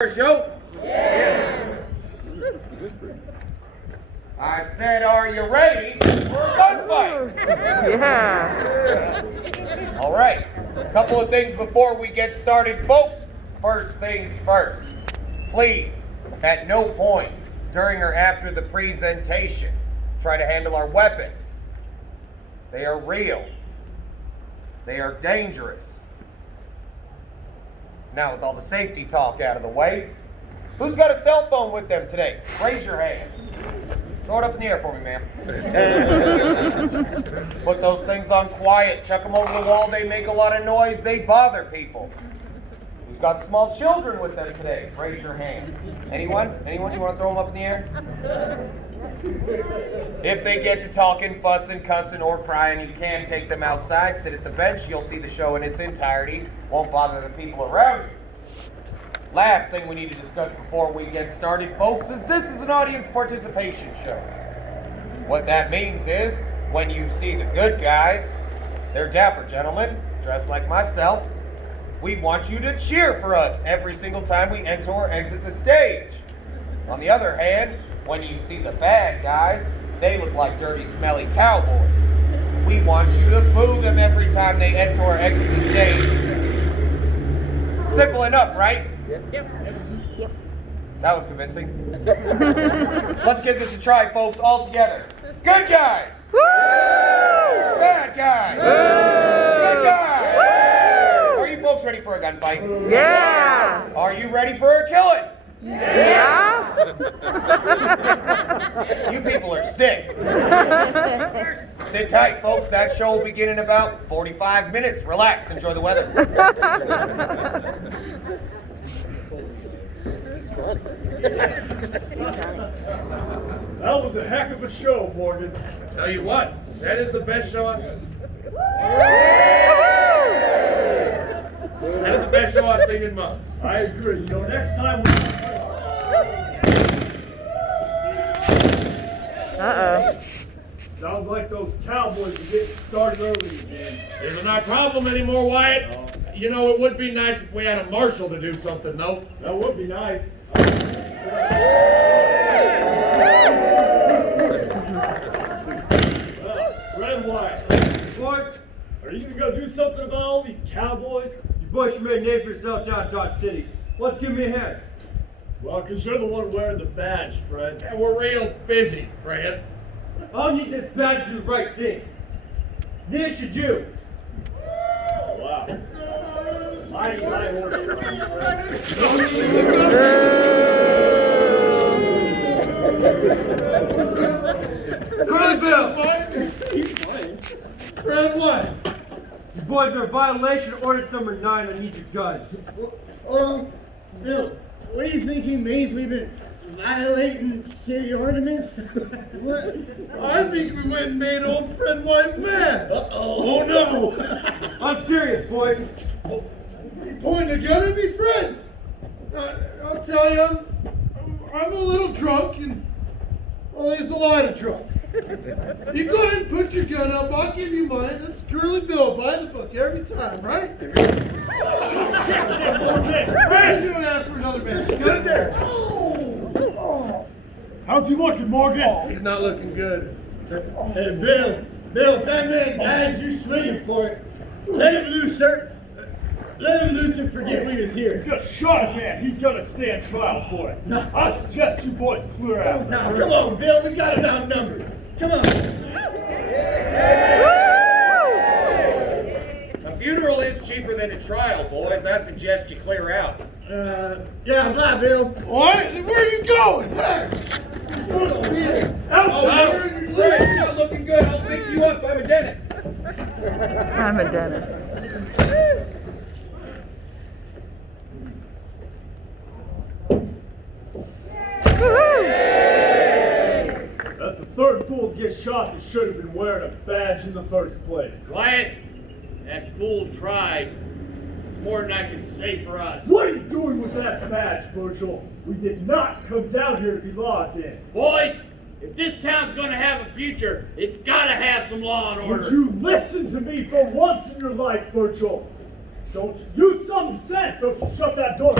Show? Yes. I said, are you ready for a gunfight? Yeah. All right. A couple of things before we get started, folks. First things first. Please, at no point during or after the presentation, try to handle our weapons. They are real. They are dangerous. Now, with all the safety talk out of the way, who's got a cell phone with them today? Raise your hand. Throw it up in the air for me, ma'am. Put those things on quiet. Chuck them over the wall. They make a lot of noise. They bother people. Who's got small children with them today? Raise your hand. Anyone? Anyone? You want to throw them up in the air? If they get to talking, fussing, cussing, or crying, you can take them outside, sit at the bench. You'll see the show in its entirety. Won't bother the people around you. Last thing we need to discuss before we get started, folks, is this is an audience participation show. What that means is, when you see the good guys, they're dapper gentlemen, dressed like myself, we want you to cheer for us every single time we enter or exit the stage. On the other hand, when you see the bad guys, they look like dirty, smelly cowboys. We want you to boo them every time they enter or exit the stage. Simple enough, right? Yep. That was convincing. Let's give this a try, folks, all together. Good guys! Woo! Bad guys! Woo! Good guys! Woo! Are you folks ready for a gunfight? Yeah. Are you ready for a killing? Yeah. You people are sick. Sit tight, folks. That show will begin in about 45 minutes. Relax. Enjoy the weather. That was a heck of a show, Morgan. Tell you what, that is the best show I've seen. That is the best show I've seen in months. I agree. You know, next time we... Uh-oh. Sounds like those Cowboys are getting started early again. Isn't our problem anymore, Wyatt? You know, it would be nice if we had a marshal to do something, though. That would be nice. Red White. Boys, Are you gonna go do something about all these Cowboys? you boys should make a name for yourself down in Dodge City. Why don't you give me a hand? Well, because you're the one wearing the badge, Fred. And we're real busy, Fred. I don't need this badge to do the right thing. Neither should you. Wow. Mighty high horse. Bill! He's fine. Fred, what? You boys are in violation of ordinance number 9. I need your guns. Bill, what do you think he means? We've been violating city ordinance? What? I think we went and made old Fred White mad. Oh no! I'm serious, boys. You pointing a gun at me, Fred? I'll tell you, I'm a little drunk, and well, there's a lot of drunk. You go ahead and put your gun up. I'll give you mine. That's Curly Bill by the book every time, right? Fred, you don't ask for another man's gun there. How's he looking, Morgan? He's not looking good. Hey, Bill, if that man dies, you swinging for it. Let him loose, sir. Let him loose and forget we was here. Just shot a man. He's gonna stand trial for it. No. I suggest you boys clear out. Now, come on, Bill, we got him outnumbered. Come on. A funeral is cheaper than a trial, boys. I suggest you clear out. Yeah, bye, Bill. What? Where are you going? Hey, you're supposed to be out there. Fred, you're not looking good. I'll fix you up. I'm a dentist. I'm a dentist. That's the third fool to get shot that should have been wearing a badge in the first place. Wyatt, that fool tried. More than I can say for us. What are you doing with that badge, Virgil? We did not come down here to be logged in. Boys, if this town's gonna have a future, it's gotta have some law and order. Would you listen to me for once in your life, Virgil? Don't you use some sense, or shut that door.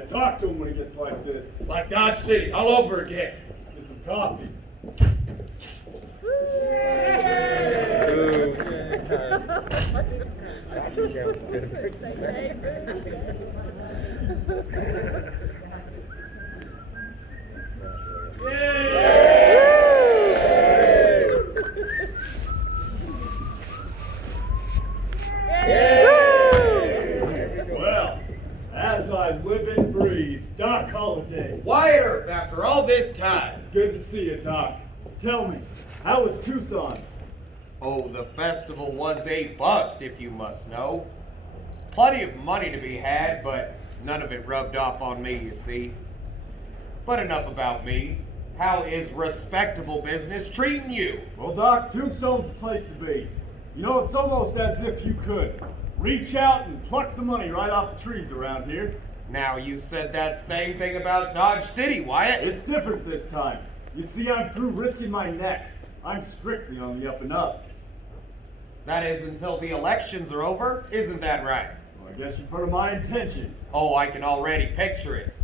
Yeah, talk to him when he gets like this. It's like Dodge City all over again. Get some coffee. Well, as I live and breathe, Doc Holliday. Wyatt Earp, after all this time. Good to see you, Doc. Tell me, how was Tucson? Oh, the festival was a bust, if you must know. Plenty of money to be had, but none of it rubbed off on me, you see. But enough about me. How is respectable business treating you? Well, Doc, Tombstone's the place to be. You know, it's almost as if you could reach out and pluck the money right off the trees around here. Now, you said that same thing about Dodge City, Wyatt. It's different this time. You see, I'm through risking my neck. I'm strictly on the up and up. That is until the elections are over, isn't that right? Well, I guess you've heard of my intentions. Oh, I can already picture it.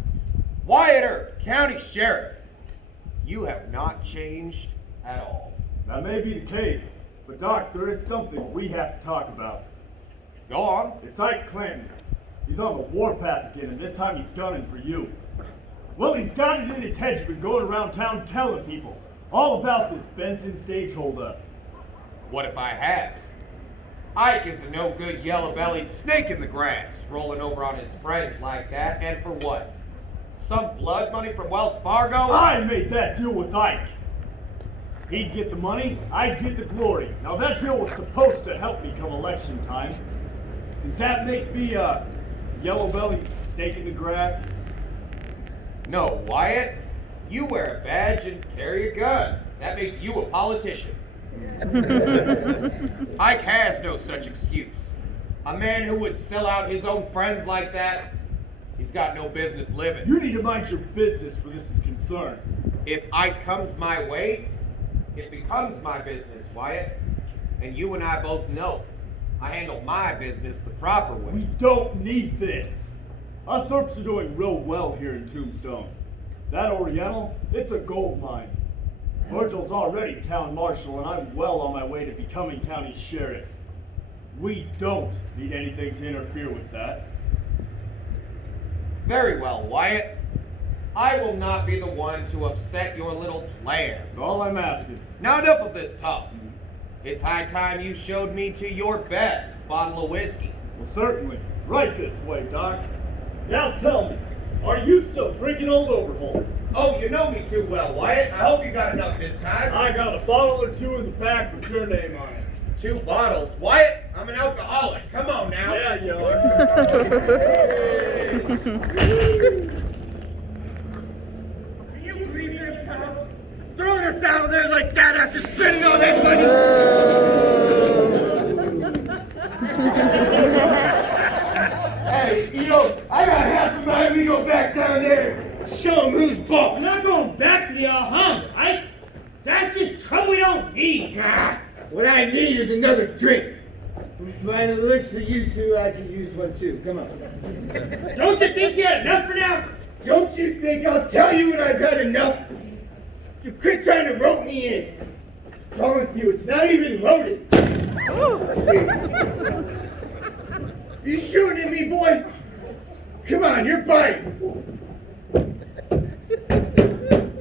Wyatt Earp, County Sheriff. You have not changed at all. That may be the case, but Doc, there is something we have to talk about. Go on. It's Ike Clanton. He's on the warpath again, and this time he's gunning for you. Well, he's got it in his head. You've been going around town telling people all about this Benson stage holdup. What if I had? Ike is a no-good yellow-bellied snake in the grass, rolling over on his friends like that, and for what? Some blood money from Wells Fargo? I made that deal with Ike. He'd get the money, I'd get the glory. Now that deal was supposed to help me come election time. Does that make me a yellow-bellied snake in the grass? No, Wyatt. You wear a badge and carry a gun. That makes you a politician. Ike has no such excuse. A man who would sell out his own friends like that, he's got no business living. You need to mind your business where this is concerned. If Ike comes my way, it becomes my business, Wyatt. And you and I both know I handle my business the proper way. We don't need this. Us Earps are doing real well here in Tombstone. That Oriental, it's a gold mine. Virgil's already town marshal, and I'm well on my way to becoming county sheriff. We don't need anything to interfere with that. Very well, Wyatt. I will not be the one to upset your little plans. That's all I'm asking. Now enough of this talk. It's high time you showed me to your best bottle of whiskey. Well, certainly. Right this way, Doc. Now tell me, are you still drinking Old Overhaul? Oh, you know me too well, Wyatt. I hope you got enough this time. I got a bottle or two in the back with your name on it. 2 bottles. Wyatt, I'm an alcoholic. Come on now. Yeah, you are. Can you believe it, pal? Throwing us out of there like that after spending all that money! Hey, you know, I got half a mind we go back down there. Show them who's boss. We're not going back to the Alhambra, right? That's just trouble we don't need. Nah, what I need is another drink. By the looks of you two, I can use one too. Come on. Don't you think you had enough for now? Don't you think I'll tell you when I've had enough? You quit trying to rope me in. What's wrong with you? It's not even loaded. You shooting at me, boy? Come on, you're biting.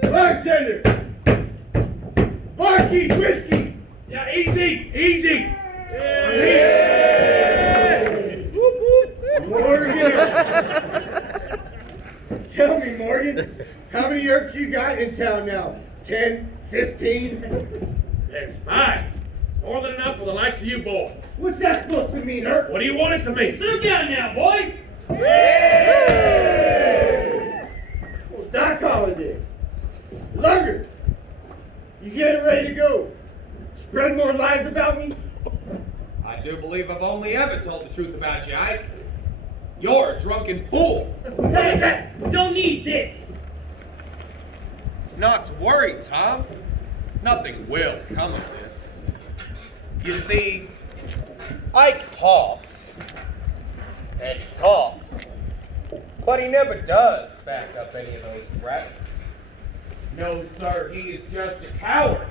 Bartender! Barkeep, whiskey! Yeah, easy, easy. Morgan! Tell me, Morgan, how many Earps you got in town now? 10? 15? There's 5. More than enough for the likes of you boys. What's that supposed to mean, Earp? What do you want it to mean? Sit down now, boys. Well, Doc Holliday. Lunger! You getting ready to go? Spread more lies about me? I do believe I've only ever told the truth about you, Ike. You're a drunken fool. What is that? We don't need this. It's not to worry, Tom. Nothing will come of this. You see, Ike talks, and he talks, But he never does back up any of those threats. No, sir, he is just a coward.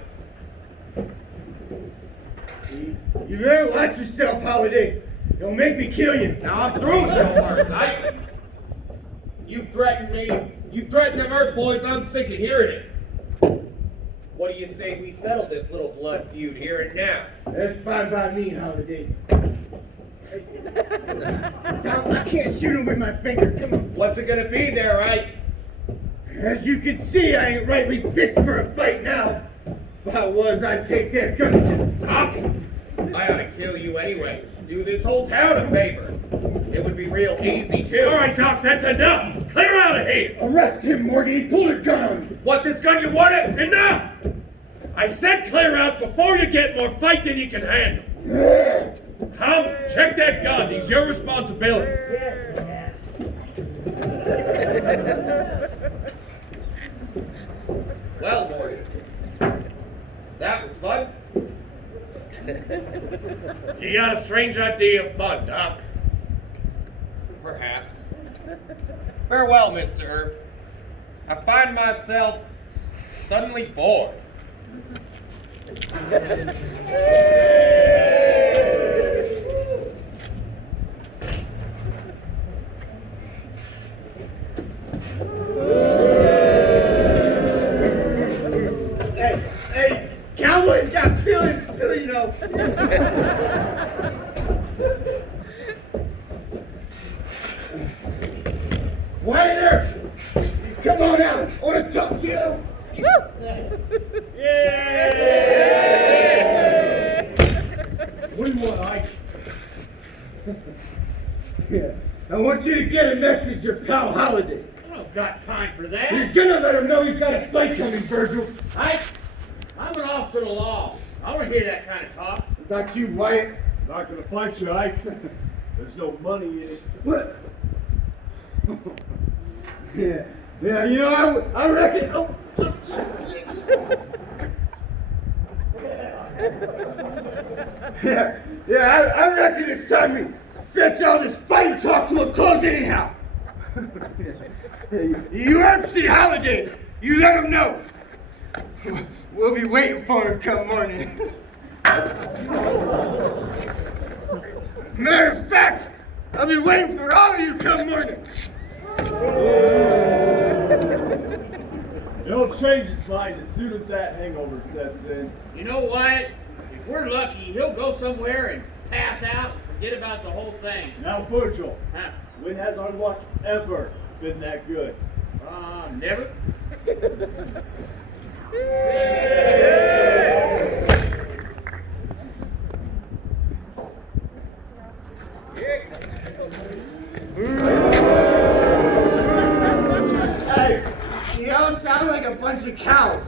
You better watch yourself, Holiday. Don't make me kill you. Now I'm through with your words. You threatened me. You threatened them Earth boys. I'm sick of hearing it. What do you say we settle this little blood feud here and now? That's fine by me, Holiday. Tom, I can't shoot him with my finger. Come on. What's it gonna be there, right? As you can see, I ain't rightly fixed for a fight now. If I was, I'd take that gun. Doc, I ought to kill you anyway. Do this whole town a favor. It would be real easy, too. All right, Doc, that's enough. Clear out of here. Arrest him, Morgan. He pulled a gun on me. What, this gun you wanted? Enough! I said clear out before you get more fight than you can handle. Tom, check that gun. He's your responsibility. Well, Morgan, that was fun. You got a strange idea of fun, Doc. Perhaps. Farewell, Mr. Earp. I find myself suddenly bored. Hey, Cowboys got feelings too, you know. Why there? Come on out. I want to talk to you. What do you want, Ike? Yeah. I want you to get a message to your pal Holiday. I don't got time for that. You're gonna let him know he's got a fight coming, Virgil. I'm an officer of the law. I don't hear that kind of talk. About you, Wyatt. Not gonna fight you, Ike. There's no money in it. What? Yeah, you know, I reckon. Oh. I reckon it's time we fetch all this fighting talk to a close anyhow. You MC Holiday, you let him know. We'll be waiting for him come morning. Matter of fact, I'll be waiting for all of you come morning. He'll change his mind as soon as that hangover sets in. You know what? If we're lucky, he'll go somewhere and pass out and forget about the whole thing. Now, Virgil, Huh? when has our luck ever been that good? Never. Hey, you all sound like a bunch of cows.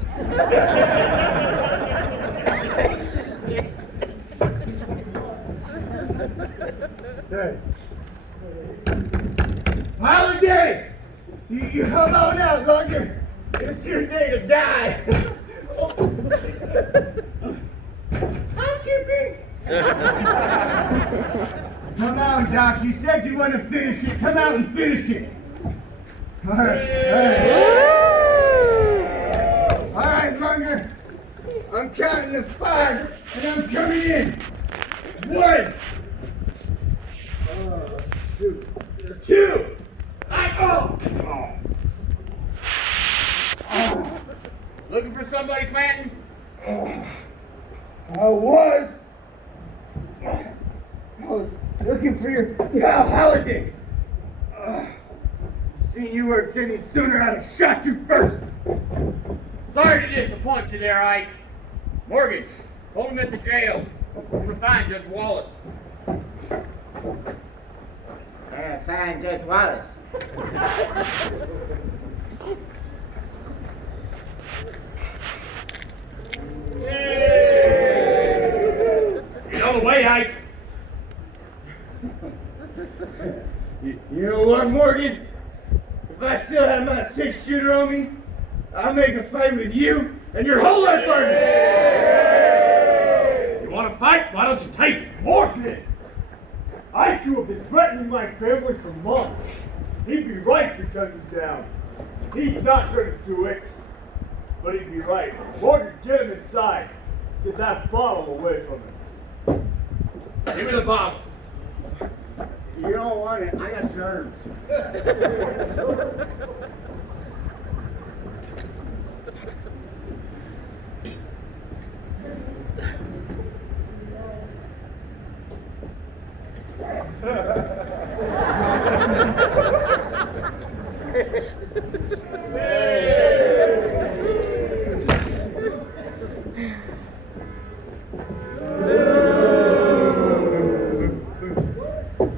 Hey. Holiday! You come on out, Lunker. It's your day to die. Housekeeping! Come on, Doc. You said you want to finish it. Come out and finish it. All right. All right, Munger. I'm counting to 5, and I'm coming in. 1. Oh, shoot. 2. Looking for somebody, Clanton? I was looking for your pal Holiday. Seen you weren't any sooner, I'd have shot you first. Sorry to disappoint you there, Ike. Morgan, hold him at the jail. I'm gonna find Judge Wallace. Find Judge Wallace. Get out of the way, Ike. You know what, Morgan? If I still had my 6-shooter on me, I'll make a fight with you and your whole life partner. You want to fight? Why don't you take it? Morgan! Ike, you have been threatening my family for months. He'd be be right to gun him down. He's not going to do it. But he'd be right. Morgan, get him inside. Get that bottle away from him. Give me the bottle. You don't want it. I got germs.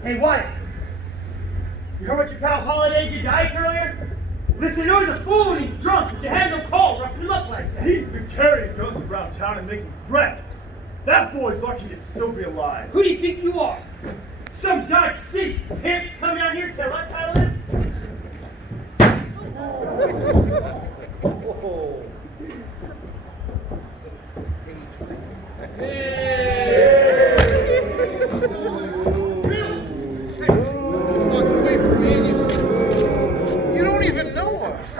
Hey, Wyatt. You heard what your pal Holiday did to Ike earlier? Listen, he was a fool when he's drunk, but you had no call roughing him up like that. He's been carrying guns around town and making threats. That boy's lucky to still be alive. Who do you think you are? Some Dodge City pimp coming out here to tell us how to live? Walking away from me and you don't even know us.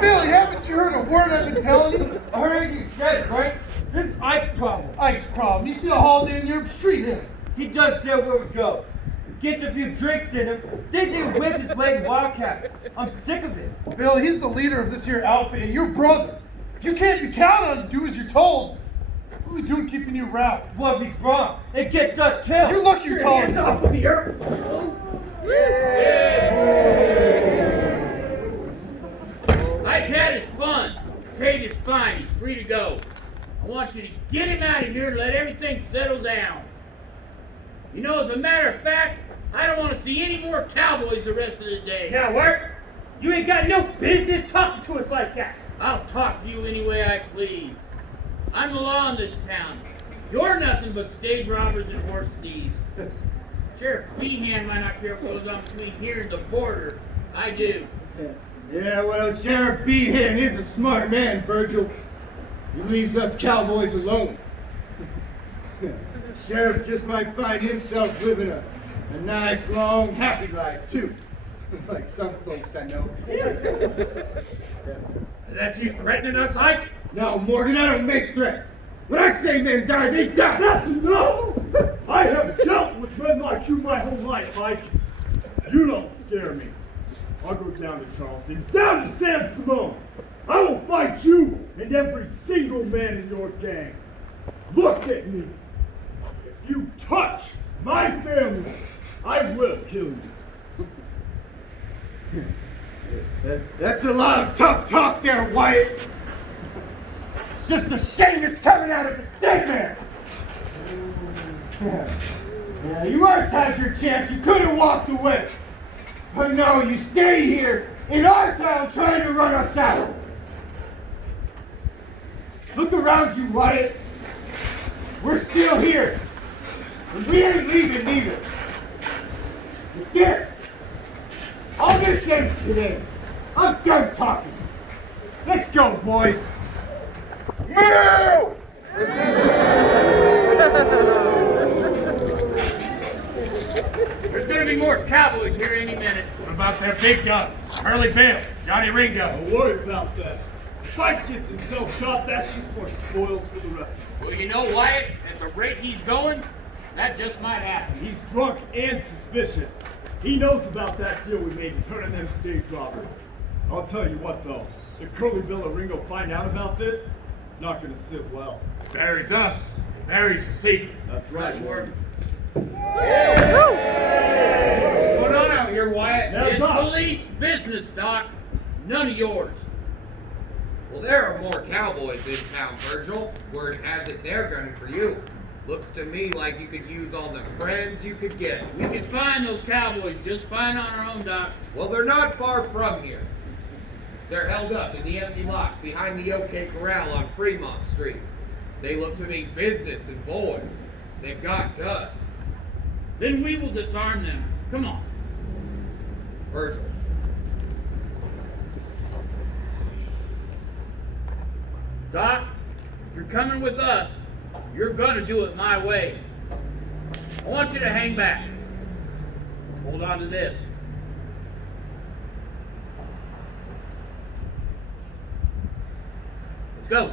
Billy, haven't you heard a word I've been telling you? I heard everything you said, right? This is Ike's problem. Ike's problem. You see a Holiday in Europe Street here. He does say where we go. Gets a few drinks in him. Thinks he can whip his way to Wildcats. I'm sick of it. Billy, he's the leader of this here outfit and your brother. If you can't be counted on to do as you're told, what are we doing keeping you around? What if he's wrong? It gets us killed. You're lucky you're tall Hands enough. off of me, Herb. Ike had his fun. Paid his fine. He's free to go. I want you to get him out of here and let everything settle down. You know, as a matter of fact, I don't want to see any more cowboys the rest of the day. Now, Wirt, you ain't got no business talking to us like that. I'll talk to you any way I please. I'm the law in this town. You're nothing but stage robbers and horse thieves. Sheriff Behan might not care what goes on between here and the border. I do. Yeah, well, Sheriff Behan is a smart man, Virgil. He leaves us cowboys alone. Sheriff just might find himself living a nice, long, happy life, too. Like some folks I know. Is that you threatening us, Ike? Now, Morgan, I don't make threats. When I say men die, they die. That's enough! I have dealt with men like you my whole life, Ike. You don't scare me. I'll go down to Charleston, down to San Simone. I will fight you and every single man in your gang. Look at me. If you touch my family, I will kill you. That's a lot of tough talk there, Wyatt. It's just a shame it's coming out of the dead man. Yeah, you always had your chance. You could have walked away. But no, you stay here in our town trying to run us out. Look around you, Wyatt. We're still here. And we ain't leaving either. With this, all this ends today. I'm done talking. Let's go, boys. Move! There's gonna be more cowboys here any minute. What about their big guns? Hurley Bill, Johnny Ringo. Don't worry about that. If Ike gets himself shot, that's just more spoils for the rest of us. Well, you know, Wyatt, at the rate he's going, that just might happen. He's drunk and suspicious. He knows about that deal we made turning them stage robbers. I'll tell you what, though. If Curly Bill or Ringo find out about this, it's not going to sit well. Buries us. Buries the secret. That's right, Ward. What's going on out here, Wyatt? Now, It's Doc. police business, Doc. None of yours. Well, there are more cowboys in town, Virgil. Word has it they're gunning for you. Looks to me like you could use all the friends you could get. We can find those cowboys just fine on our own, Doc. Well, they're not far from here. They're held up in the empty lot behind the OK Corral on Fremont Street. They look to me business and boys. They've got guns. Then we will disarm them. Come on. Virgil. Doc, if you're coming with us, you're gonna do it my way. I want you to hang back. Hold on to this. Go.